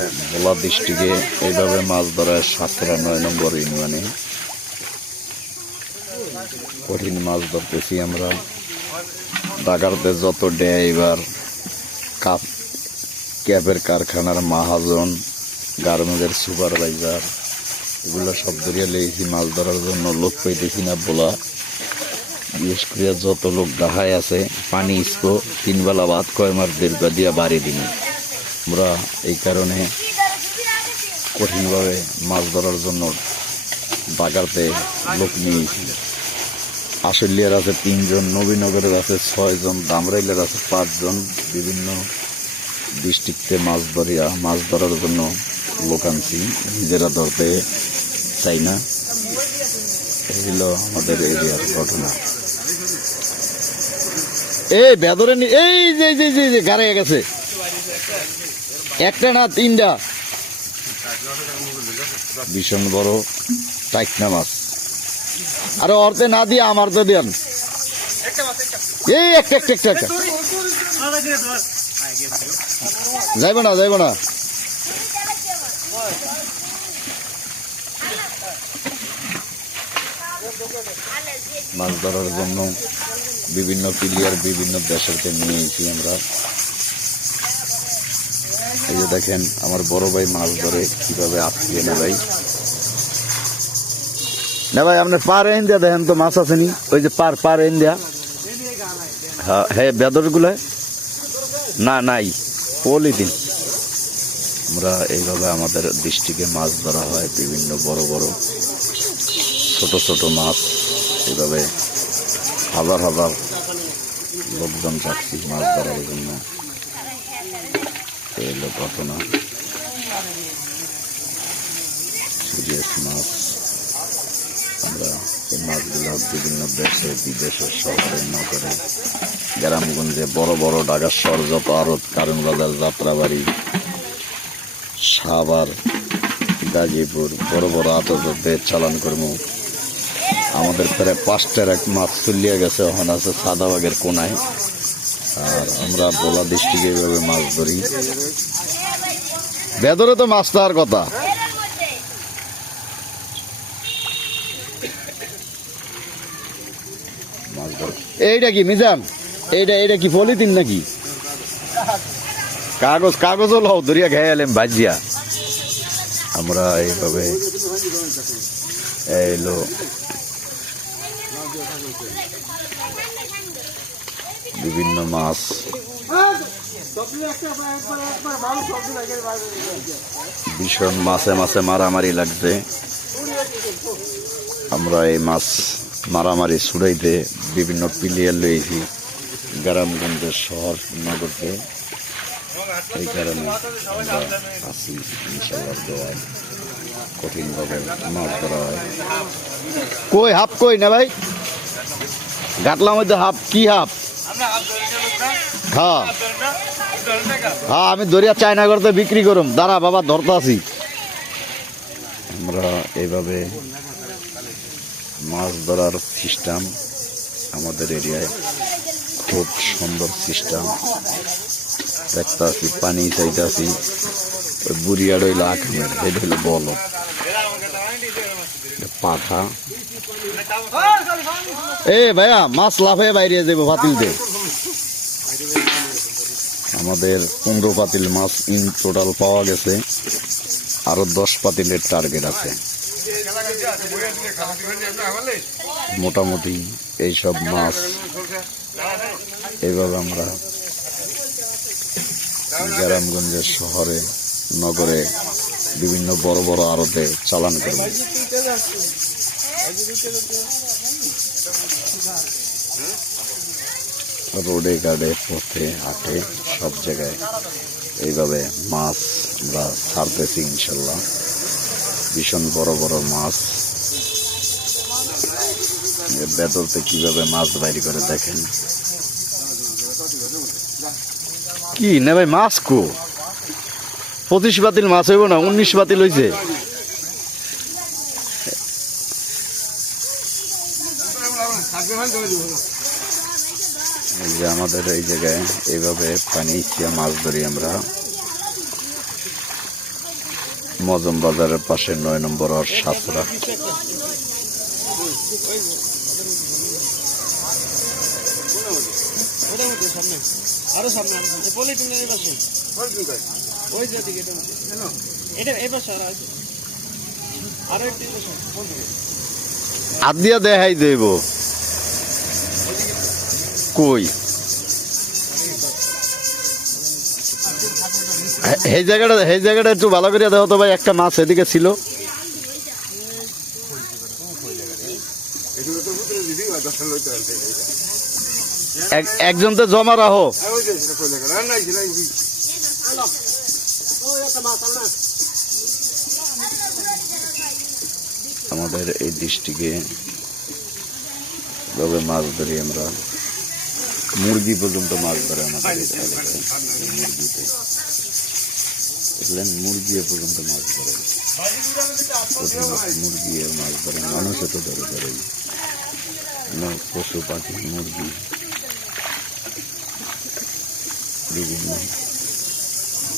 ভোলা ডিস্ট্রিক্টে এইভাবে মাছ ধরার ৯ নম্বর ইউনিয়নে কঠিন মাছ ধরতেছি আমরা। ঢাকাতে যত ড্রাইভার, ক্যাবের কারখানার মাহাজন, গার্মেন্টের সুপারভাইজার, এগুলো সব ধরিয়া লেগেছি মাছ ধরার জন্য। লোক পাইতেছি না বলা, বিশেষ করে যত লোক দেখায় আছে পানি ইস্কো ৩ বেলা ভাত কয় মার দীর্ঘ দিয়া বাড়ি দিন। আমরা এই কারণে কঠিনভাবে মাছ ধরার জন্য ঢাকাতে লোক নিয়েছি। আশুলিয়ার আছে ৩ জন, নবীনগরের আছে ৬ জন, দামরাইলের আছে ৫ জন। বিভিন্ন ডিস্ট্রিক্টে মাছ ধরার জন্য লোক আনছি, নিজেরা ধরতে চাই না। এই হলো আমাদের এরিয়ার ঘটনা। এই বেদরে এই যে গাড়ে গেছে একটা না ৩টা ভীষণ বড় টাইকনা মাছ। আর অর্থে না দিয়ে আমার তো দেন এই একটা যাইব না মাছ ধরার জন্য বিভিন্ন প্লেয়ার বিভিন্ন দেশেরকে নিয়েছি আমরা। এই যে দেখেন আমার বড় ভাই মাছ ধরে কিভাবে আটকে না ভাই আপনি পার ইন্ডিয়া দেখেন তো মাছ আসেনি, ওই যে পার ইন্ডিয়া। হ্যাঁ বেদর গুলা না নাই পলিথিন। আমরা এইভাবে আমাদের ডিস্ট্রিক্টে মাছ ধরা হয়, বিভিন্ন বড় বড় ছোট মাছ। এইভাবে হাজার লোকজন যাচ্ছি মাছ ধরার জন্য। এই হলো ঘটনা। সিরিয়াস মাছ। আমরা এই মাছগুলো বিভিন্ন দেশে বিদেশে শহরে নগরে গ্রামগঞ্জে বড় বড় ঢাকা শহর যত আড়ত, কারণবাজার, যাত্রাবাড়ি, সাভার, গাজীপুর বড় বড় আততে চালান করবো। আমাদের প্রায় ৫টার এক মাছ চলিয়ে গেছে, ওখানে আছে সাদাবাগের কোনায়। আর আমরা ভোলা ডিস্ট্রিক্টে এইভাবে মাছ ধরি। বেদরে তো মাছ ধরার কথা। এইটা কি মিজান? এইটা কি পলিথিন নাকি? কাগজও লও ধরিয়া খেয়ে এলাম ভাজিয়া। আমরা এইভাবে এলো বিভিন্ন মাছ ভীষণ মাছে মারামারি লাগছে। আমরা এই মাছ মারামারি ছুড়াইতে বিভিন্ন প্লেয়ার লইছি গ্রামগঞ্জের শহর নগরকে। এই কারণে আমরা আছি ইনশাআল্লাহ দোয়ায়। কঠিনভাবে মাছ ধরা হয়। কই হাফ কই না ভাই? গাটলার মধ্যে হাফ কি হাফ? হ্যাঁ আমি দরিয়া চায়না করতে বিক্রি করুম। দাঁড়া বাবা ধরতে আছি। আমরা এইভাবে মাছ ধরার সিস্টেম আমাদের এরিয়ায় খুব সুন্দর সিস্টেম। দেখতে আছি পানি চাইতে আছি। ওই বুড়িয়ার হইল আখমের, এটা হইল বল পাঠা। এ ভাইয়া মাছ লাফে বাইরে যাবো পাতিলতে। আমাদের ১৫ পাতিল মাছ ইন টোটাল পাওয়া গেছে, আরো ১০ পাতিলের টার্গেট আছে। মোটামুটি এইসব মাছ এইভাবে আমরা গ্রামগঞ্জের শহরে নগরে বিভিন্ন বড় বড় আড়তে চালান করব। রোডে ঘাটে পথে হাটে সব জায়গায় এইভাবে মাছ আমরা ছাড়তেছি ইনশাল্লাহ। ভীষণ বড় বড় মাছ। বেদরতে কিভাবে মাছ বাইরে করে দেখেন। কি না ভাই মাছ কো ২৫ বাতিল মাছ হইব না, ১৯ বাতিল হয়েছে। এই যে আমাদের এই জায়গায় এইভাবে পানি ইচ্ছা মাছ ধরি আমরা। মজম বাজারের পাশে 9 নম্বর আর সাতরা। হাত দিয়া দেখাই দেব কই এই জায়গাটা একটু ভালো করে দেখো তো ভাই, একটা মাছ এদিকে ছিল। একজন তো জমা রাখো। আমাদের এই ডিস্ট্রিক্টে ভাবে মাছ ধরি আমরা, মুরগি পর্যন্ত মাছ ধরে আমাদের মুরগিতে দেখলেন, মুরগি পর্যন্ত মাছ ধরে, মুরগি আর মাছ ধরে, মানুষও তো ধরে ধরে পশু পাখি মুরগি বিভিন্ন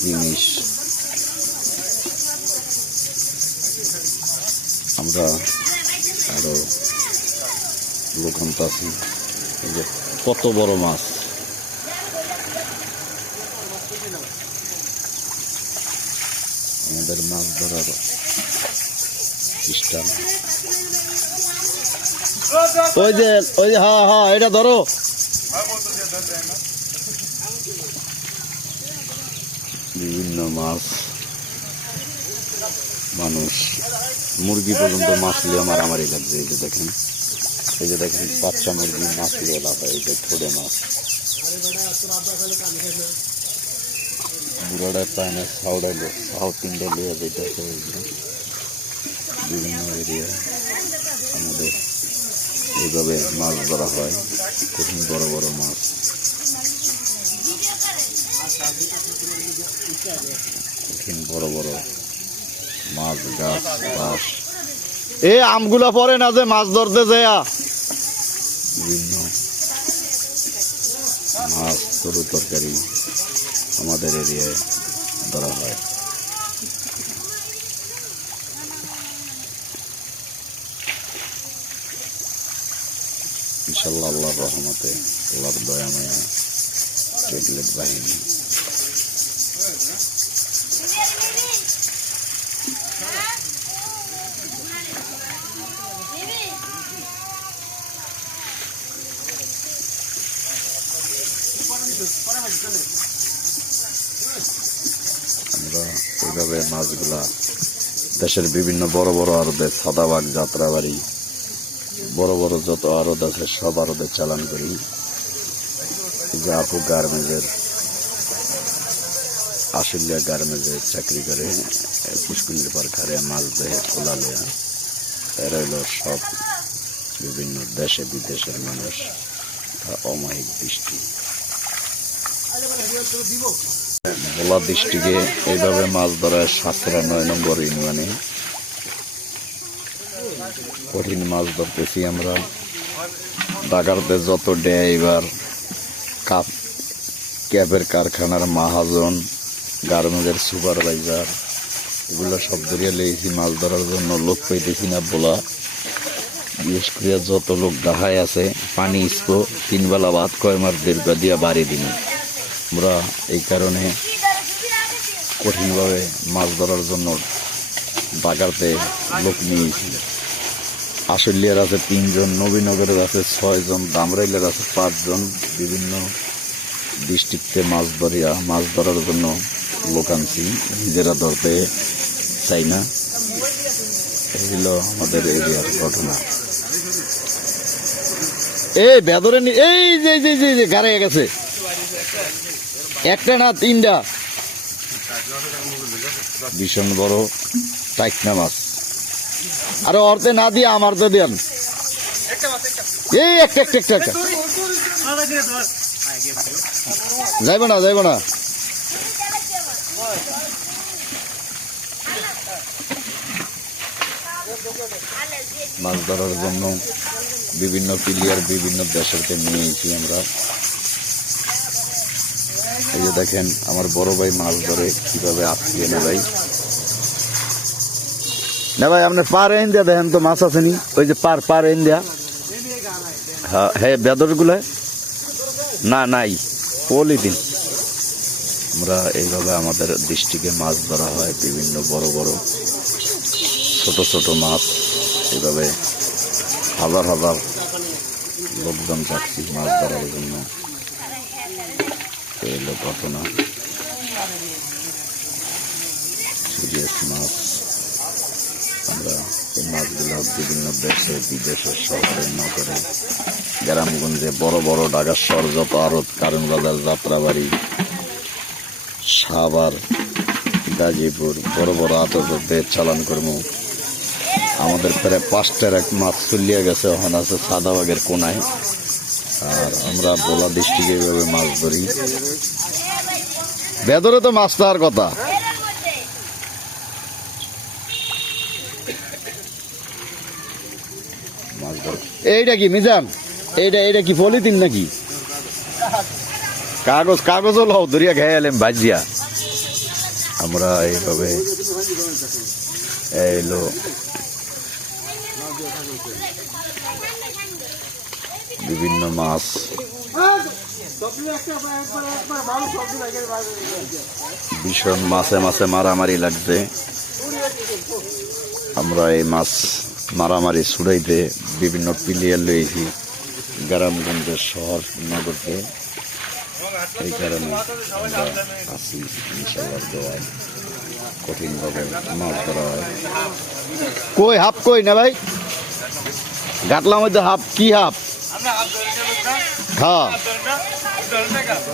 জিনিস। আমরা আরো লোকান্ত আছি, কত বড় মাছ, আমাদের মাছ ধরার সিস্টেম। ওই যে হ্যাঁ এটা ধরো, বিভিন্ন মাছ, মানুষ, মুরগি পর্যন্ত মাছ নিয়ে মারামারি লাগছে। এই যে দেখেন বাচ্চা মুরগি মাছ নিয়ে লাফা, এই যে ঠোঁটে মাছ, বুড়াটা পায় না, সাউথ ইন্ডিয়া লিয়ে যেটা বিভিন্ন এরিয়ায় আমাদের এইভাবে মাছ ধরা হয়, কঠিন বড় বড় মাছ। কঠিন বড় বড় মাছ, গাছ বাস। এই আমগুলা পরে না যে মাছ ধরতে যায়, বিভিন্ন মাছ তরু তরকারি আমাদের এরিয়ায় ধরা হয়। ইনশাল্লাহ আল্লাহর রহমতে, আল্লাহর দয়া মায়া, ট্রেডলেট বাহিনী আমরা এইভাবে মাছগুলা দেশের বিভিন্ন বড় বড় আড়তে, সাদাবাগ, যাত্রাবাড়ি, বড় বড় যত আড়ত আছে সব আড়তে চালান করি। যে আপু গার্মেন্টসের, আশুলিয়া গার্মেন্টসের চাকরি করে, পুষ্কুলির পার খারে মাছ দেহে খোলা লেয়া, এরা হইল সব বিভিন্ন দেশে বিদেশের মানুষ। অমায়িক দৃষ্টি ভোলা ডিস্ট্রিক্টে এইভাবে মাছ ধরার সাতরা 9 নম্বর ইউনিয়নে কঠিন মাছ ধরতেছি আমরা। ঢাকাতে যত ড্রাইভার, ক্যাবের কারখানার মাহাজন, গার্মেন্টের সুপারভাইজার, এগুলো সব ধরিয়া লেগেছি মাছ ধরার জন্য। লোক পাইতেছি না বলা, বিশেষ করে যত লোক দেখায় আছে পানি ইস্কো 3 বেলা ভাত কয় মাস দীর্ঘ দিয়া বাড়ি দিন। আমরা এই কারণে কঠিনভাবে মাছ ধরার জন্য ঢাকাতে লোক নিয়েছি। আশুলিয়ার আছে 3 জন, নবীনগরের আছে 6 জন, দামরাইলের আছে 5 জন। বিভিন্ন ডিস্ট্রিক্টে মাছ ধরার জন্য লোক আনছি, নিজেরা ধরতে চাই না। এই হলো আমাদের এরিয়ার ঘটনা। এই বেদরে এই যে গাড়ে গেছে, একটা না 3টা ভীষণ বড় টাইকনা মাছ। আরো অর্ধে না দিয়ে আমার তো দেন, এই একটা যাইব না। মাছ ধরার জন্য বিভিন্ন প্লেয়ার বিভিন্ন দেশেরকে নিয়েছি আমরা। এই যে দেখেন আমার বড় ভাই মাছ ধরে কিভাবে আটকিয়ে নেয় ভাই। না ভাই আপনার পার ইন্ডিয়া দেখেন তো মাছ আছে নি ওই যে পার ইন্ডিয়া হ্যাঁ হ্যাঁ বেদর গুলা না নাই পলিথিন। আমরা এইভাবে আমাদের ডিস্ট্রিক্টে মাছ ধরা হয়, বিভিন্ন বড় বড় ছোট ছোট মাছ এইভাবে হাজার হাজার লোকজন যাচ্ছি মাছ ধরার জন্য। এই হলো ঘটনা। সিরিয়াস মাছ, আমরা এই মাছগুলো বিভিন্ন দেশে বিদেশে শহরে নগরে গ্রামগঞ্জে বড় বড় ঢাকার শহর যত আড়ত, কারণ বাজার, যাত্রাবাড়ি, সাভার, গাজীপুর বড় বড় আততে চালান করবো। আমাদের প্রায় 5টার এক মাছ চলিয়ে গেছে, ওখানে আছে সাদাবাগের কোনায়। আর আমরা বোলা ডিস্ট্রিক্টে এইভাবে মাছ ধরি। বেদরে তো মাছ ধরার কথা। এইটা কি মিজান, এইটা কি পলিথিন নাকি? কাগজও লও ধরিয়া খেয়ে এলাম ভাজিয়া। আমরা এইভাবে এলো বিভিন্ন মাছ, ভীষণ মাছে মাছে মারামারি লাগছে। আমরা এই মাছ মারামারি ছুড়াইতে বিভিন্ন প্লেয়ার লইছি গ্রামগঞ্জের শহর নগরকে। এই কারণে আমরা আসি ইনশাল্লাহ দোয়ায় কঠিনভাবে মাছ ধরা হয়। কই হাফ কই না ভাই? গাটলার মধ্যে হাফ কি হাফ? হ্যাঁ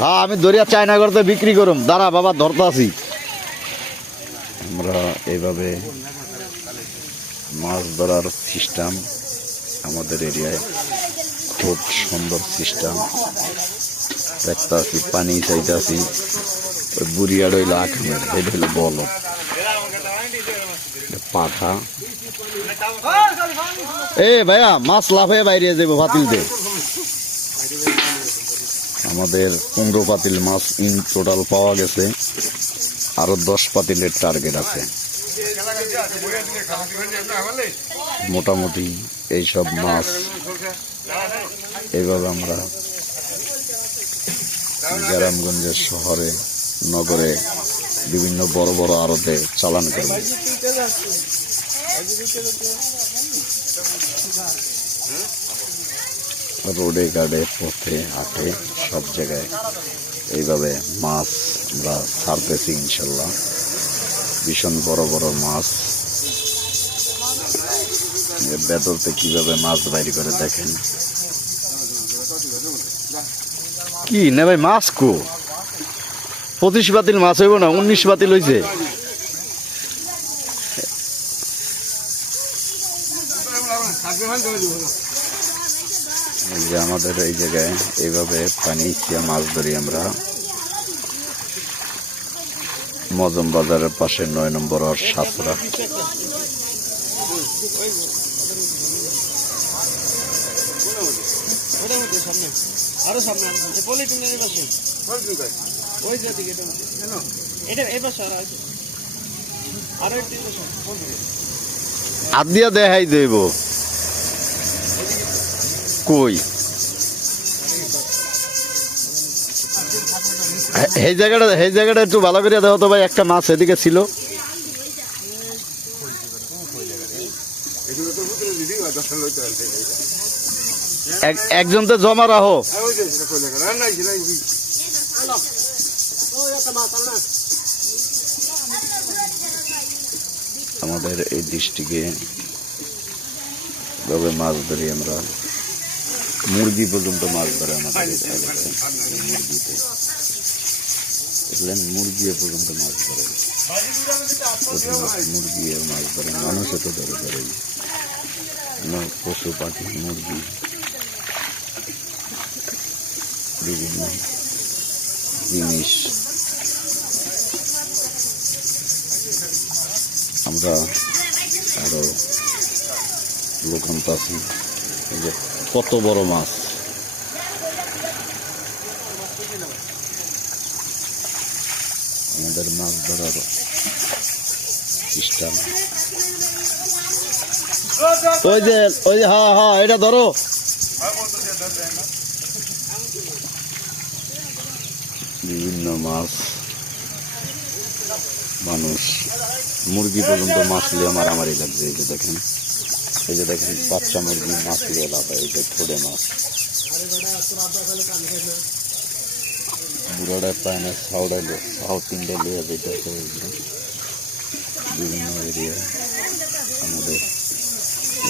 হ্যাঁ আমি ধরিয়া চায়না করতে বিক্রি করুম। দাঁড়া বাবা ধরতে আসি। আমরা এইভাবে মাছ ধরার সিস্টেম আমাদের এরিয়ায় খুব সুন্দর সিস্টেম। দেখতে আসি পানি চাইতে আসি, ওই বুড়িয়ার হইলো আখানের, এটা হইলো বল পাঠা। এ ভাইয়া মাছ লাফে বাইরে যাবো পাতিলতে। আমাদের 15 পাতিল মাছ ইন টোটাল পাওয়া গেছে, আরো 10 পাতিলের টার্গেট আছে। মোটামুটি এইসব মাছ এইভাবে আমরা গ্রামগঞ্জের শহরে নগরে বিভিন্ন বড় বড় আড়তে চালান করব। রোডে ঘাটে পথে হাটে সব জায়গায় এইভাবে মাছ আমরা ছাড়তেছি ইনশাল্লাহ। ভীষণ বড় বড় মাছ, বেদরতে কিভাবে মাছ বাইর করে দেখেন। কি না ভাই মাছ কো 25 পাতিল মাছ হইব না, 19 পাতিল হয়েছে। এই যে আমাদের এই জায়গায় এইভাবে পানি ইচ্ছা মাছ ধরি আমরা। মজম বাজারের পাশে 9 নম্বর আর সাতরা। হাত দিয়া দেখাই দেব কই এই জায়গাটা একটু ভালো করে দেখো তো ভাই। একটা মাছ এদিকে ছিল, একজন তো জমা রাখো। আমাদের এই ডিস্ট্রিক্টে ভাবে মাছ ধরি আমরা। মুরগি পর্যন্ত মাছ ধরে আমাদের মুরগিতে দেখলেন, মুরগি পর্যন্ত মাছ ধরে। মুরগি আর মাছ ধরে, মানুষও তো ধরে ধরে পশু পাখি মুরগি বিভিন্ন জিনিস আমরা আরো লোকান পাচ্ছি। যে কত বড় মাছ, আমাদের মাছ ধরার খ্রিস্টান। ওই যে হ্যাঁ হ্যাঁ, এটা ধরো। বিভিন্ন মাছ, মানুষ, মুরগি পর্যন্ত মাছ লিয়ে মারামারি লাগছে। এই যে দেখেন, বাচ্চা মুরগি মাছ লিয়ে লাফায়। এই যে ঠোঁটে মাছ, বুড়াটা পায় না, সাউডাইলে সাউ তিনটে লিয়ে যেতেছে। বিভিন্ন এরিয়ায় আমাদের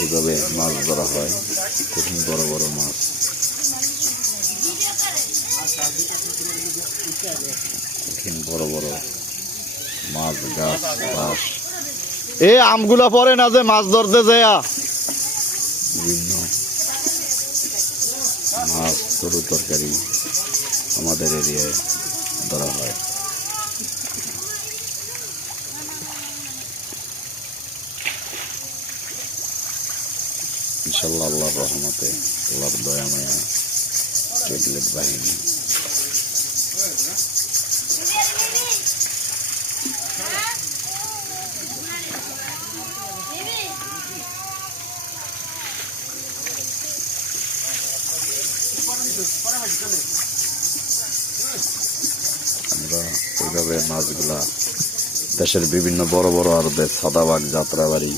এইভাবে মাছ ধরা হয়, কঠিন বড় বড় মাছ। কঠিন বড় বড় মাছ, গাছ বাস। এই আমগুলা পরে না যে মাছ ধরতে যায়। বিভিন্ন মাছ, তরু তরকারি আমাদের এরিয়ায় ধরা হয়। ইনশাল্লাহ আল্লাহর রহমতে, আল্লাহর দয়া মায়া, ট্যাবলেট বাহিনী। আমরা এইভাবে মাছগুলা দেশের বিভিন্ন বড় বড় আড়তে, সাদাবাগ, যাত্রাবাড়ি,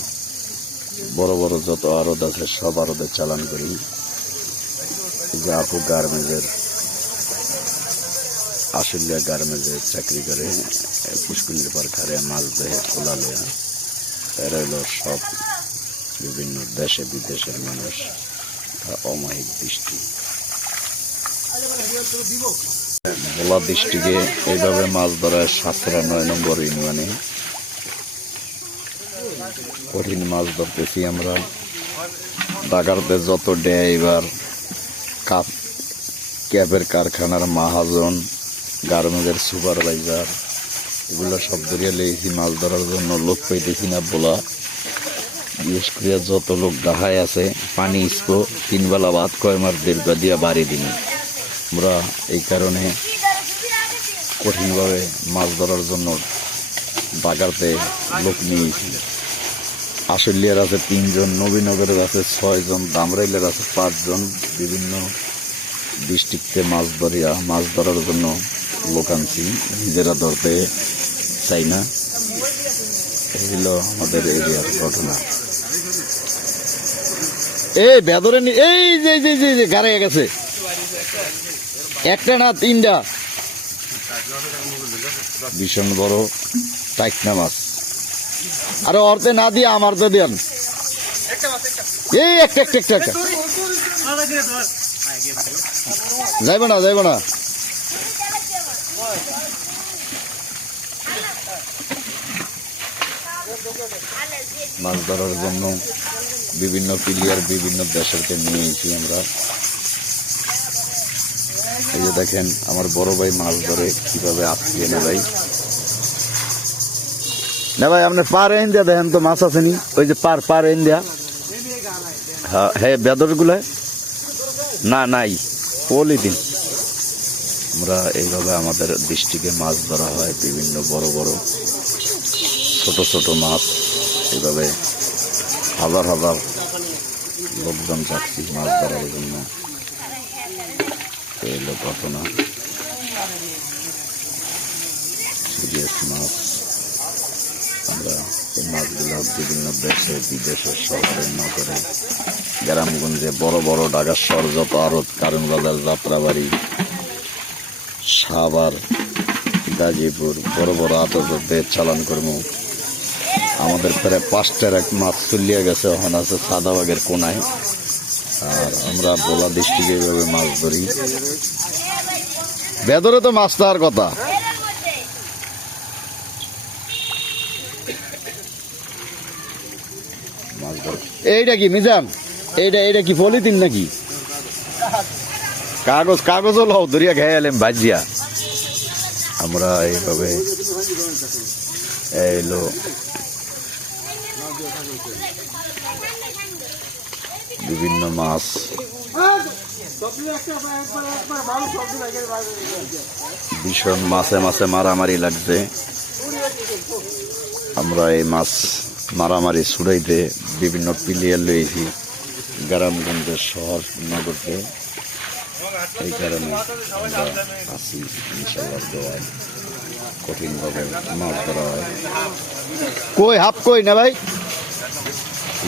বড় বড় যত আড়ত আছে সব আড়তে চালান করি। এই যে আপু গার্মেন্টসের, আশুলিয়া গার্মেন্টসের চাকরি করে, পুষ্কুলির পর খারে মাছ দেহে খোলা লিয়া। এরা হলো সব বিভিন্ন দেশে বিদেশের মানুষ। অমায়িক দৃষ্টি। ভোলা ডিস্ট্রিক্টে এইভাবে মাছ ধরার ৯ নম্বর ইউনিয়নে কঠিন মাছ ধরতেছি আমরা। ঢাকাতে যত ড্রাইভার, ক্যাবের কারখানার মাহাজন, গার্মেন্টসের সুপারভাইজার, এগুলো সব ধরিয়া লেগেছি মাছ ধরার জন্য। লোক পাইতেছি না বলা। বিশেষ করে যত লোক দেখায় আছে, পানি ইস্কো 3 বেলা ভাত কয় মার দীর্ঘ দিয়া বাড়ি দিন। আমরা এই কারণে কঠিনভাবে মাছ ধরার জন্য ঢাকাতে লোক নিয়েছি। আশুলিয়ার আছে 3 জন, নবীনগরের আছে 6 জন, দামরাইলের আছে 5 জন। বিভিন্ন ডিস্ট্রিক্টে মাছ ধরার জন্য লোক আনছি, নিজেরা ধরতে চাই না। এই হলো আমাদের এরিয়ার ঘটনা। এই বেদরে এই যে গাড়ে গেছে, একটা না 3টা ভীষণ বড় টাইকনা মাছ। আরে অর্থে না দিয়ে আমার তো দেন। এই একটা যাইব না। মাছ ধরার জন্য বিভিন্ন প্লেয়ার, বিভিন্ন দেশেরকে নিয়েছি আমরা। এই যে দেখেন আমার বড় ভাই মাছ ধরে কিভাবে আটকিয়ে না ভাই। না ভাই, আপনি পার ইন্ডিয়া দেখেন তো মাছ আসেনি। ওই যে পার ইন্ডিয়া, হ্যাঁ বেদর গুলা না নাই পলিথিন। আমরা এইভাবে আমাদের ডিস্ট্রিক্টে মাছ ধরা হয়। বিভিন্ন বড় বড় ছোট ছোট মাছ, এইভাবে হাজার হাজার লোকজন যাচ্ছি মাছ ধরার জন্য। এই হলো ঘটনা। সিরিয়াস মাছ। আমরা এই মাছগুলো বিভিন্ন দেশে বিদেশে, শহরে, নগরে, গ্রামগঞ্জে, বড় বড় ঢাকার শহর যত আড়ত, কারণ বাজার, যাত্রাবাড়ি, সাভার, গাজীপুর, বড় বড় আড়তে চালান করবো। আমাদের প্রায় 5টার এক মাছ চলিয়ে গেছে, ওখানে আছে সাদাবাগের কোনায়। আর আমরা ভোলা ডিস্ট্রিক্টে এইভাবে মাছ ধরি। বেদরে তো মাছ তার কথা। এইটা কি মিজান? এইটা কি পলিথিন নাকি? কাগজও লও, ধরিয়া খেয়ে এলাম ভাজিয়া। আমরা এইভাবে এলো বিভিন্ন মাছ, ভীষণ মাছে মারামারি লাগছে। আমরা এই মাছ মারামারি ছুড়াইতে বিভিন্ন প্লেয়ার লইছি গ্রামগঞ্জের শহর নগরকে। এই কারণে আমরা আছি ইনশাল্লাহ দোয়ায় কঠিনভাবে মাছ ধরা হয়। কই হাফ কই না ভাই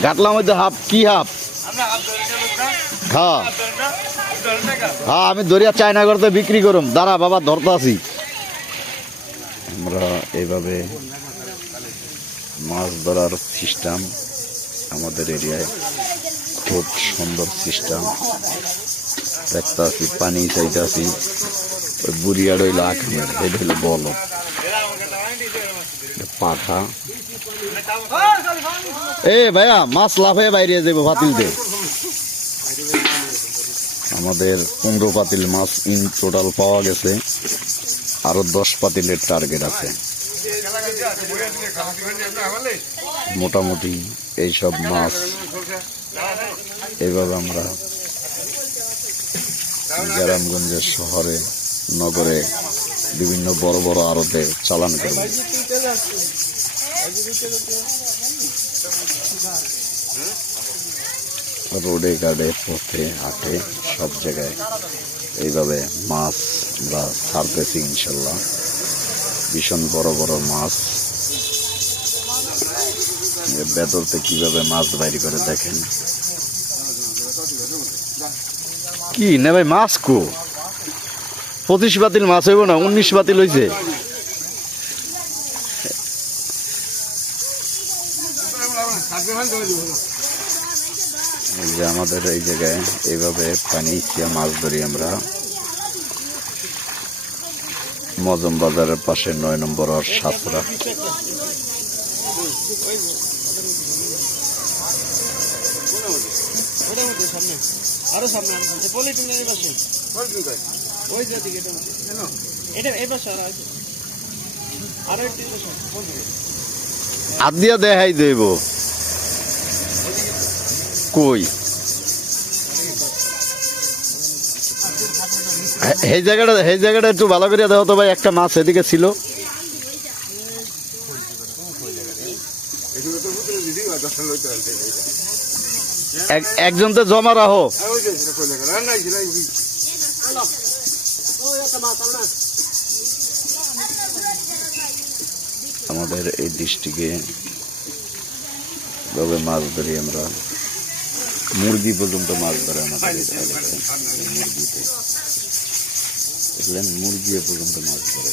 গাটলার মধ্যে হাফ কি হাফ? হ্যাঁ হ্যাঁ আমি দরিয়া চায়না করতে বিক্রি করুম। দাঁড়া বাবা ধরতে আছি। আমরা এইভাবে মাছ ধরার সিস্টেম আমাদের এরিয়ায় খুব সুন্দর সিস্টেম। দেখতে আছি পানি চাইতে আছি ওই বুড়িয়া রইল আখানের এটা হইলো বল পাঠা। এ ভাইয়া মাছ লাফে বাইরে যাবো পাতিলতে। আমাদের 15 পাতিল মাছ ইন টোটাল পাওয়া গেছে, আরো 10 পাতিলের টার্গেট আছে। মোটামুটি এইসব মাছ এইভাবে আমরা গ্রামগঞ্জের শহরে নগরে বিভিন্ন বড় বড় আড়তে চালান করব। রোডে ঘাটে পথে হাটে সব জায়গায় এইভাবে মাছ আমরা ছাড়তেছি ইনশাল্লাহ। ভীষণ বড় বড় মাছ ভেতরতে কিভাবে মাছ বাইরে করে দেখেন। কি না ভাই মাছ কো 25 বাতিল মাছ হইব না 19 বাতিল হয়েছে। এই যে আমাদের এই জায়গায় এইভাবে পানি ইচ্ছা মাছ ধরি আমরা। মজম বাজারের পাশে 9 নম্বর আর সাতরা। হাত দিয়া দেখাই দেব কই এই জায়গাটা একটু ভালো করে দেখো তো ভাই। একটা মাছ এদিকে ছিল। একজন তো জমা রাখো। আমাদের এই ডিস্ট্রিক্টে ভাবে মাছ ধরি আমরা। মুরগি পর্যন্ত মাছ ধরে আমাদের মুরগিতে দেখলেন মুরগি পর্যন্ত মাছ ধরে।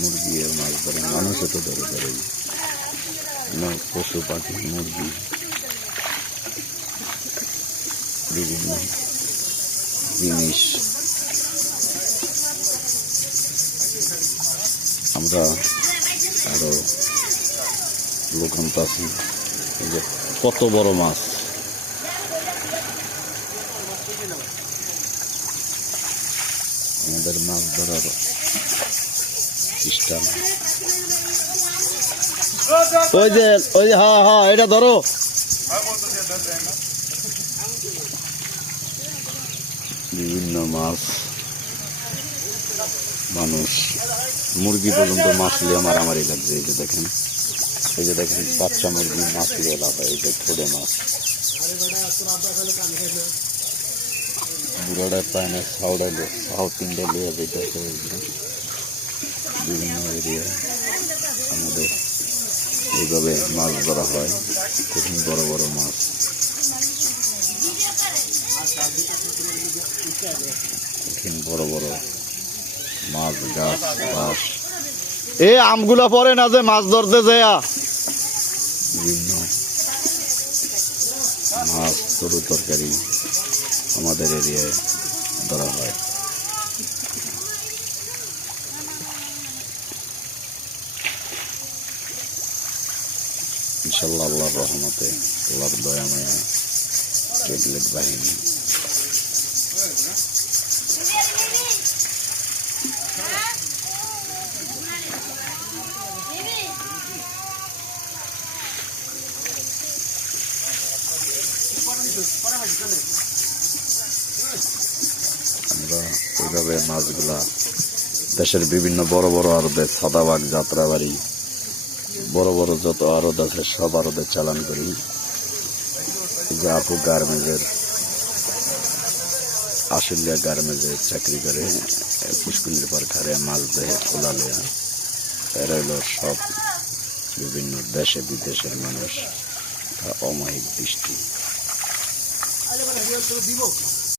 মুরগি মাছ ধরে মানুষও তো ধরে ধরে পশু পাখি মুরগি বিভিন্ন জিনিস আমরা আরো লোকান পাচ্ছি। কত বড় মাছ আমাদের মাছ ধরার সিস্টেম। ওই যে হ্যাঁ হ্যাঁ এটা ধরো। বিভিন্ন মাছ মানুষ মুরগি পর্যন্ত মাছ লিয়ে মারামারি লাগছে। এই যে দেখেন বাচ্চা মুরগি মাছ লিয়ে লাফায়। এই যে ছোট মাছ বুড়াটা পায় না সাউডাইলে সাউথ ইন্ডিয়া লিয়ে যেতেছে। বিভিন্ন এরিয়ায় আমাদের এইভাবে মাছ ধরা হয়। কঠিন বড় বড় মাছ কঠিন বড় বড় মাছ গাছ বাস। এ আমগুলা পরে না যে মাছ ধরতে যায়। বিভিন্ন মাছ তরু তরকারি আমাদের এরিয়ায় ধরা হয়। ইনশাল্লাহ আল্লাহর রহমতে আল্লাহর দয়া মায়া ট্যাবলেট বাহিনী আমরা এইভাবে মাছগুলা দেশের বিভিন্ন বড় বড় আড়তে সাদাবাগ যাত্রাবাড়ি বড় বড় যত আড়ত আছে সব আড়তে চালান করি। এই যে আপু গার্মেন্টসের আসলিয়া গার্মেন্টসে চাকরি করে, পুষ্কুলির পর খারে মাছ দেহে খোলা লেয়া। এরা হইল সব বিভিন্ন দেশে বিদেশের মানুষ, অমায়িক দৃষ্টি।